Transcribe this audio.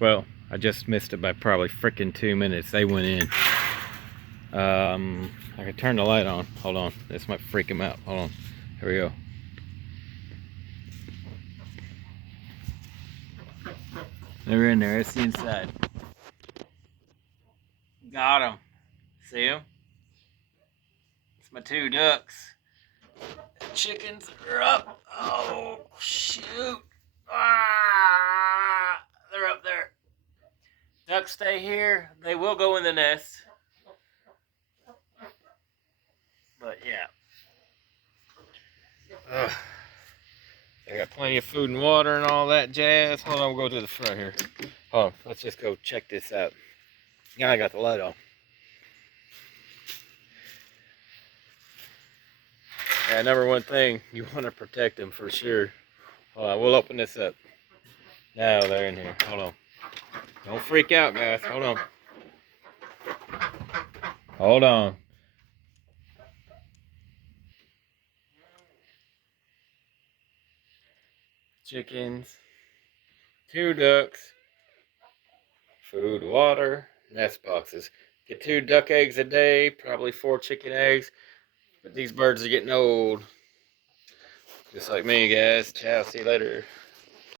Well, I just missed it by probably freaking 2 minutes. They went in. I can turn the light on. Hold on. This might freak them out. Hold on. Here we go. They're in there. It's the inside. Got them. See them? It's my two ducks. The chickens are up. Oh, shoot. Ah, they're up there. Ducks stay here. They will go in the nest. But yeah. Ugh. I got plenty of food and water and all that jazz. Hold on, we'll go to the front here. Hold on, let's just go check this out. Now I got the light on. Yeah, number one thing, you want to protect them for sure. Hold on, we'll open this up. Now they're in here. Hold on. Don't freak out, guys. Hold on. Hold on. Chickens. Two ducks. Food, water, nest boxes. Get 2 duck eggs a day, probably 4 chicken eggs. But these birds are getting old. Just like me, guys. Ciao, see you later.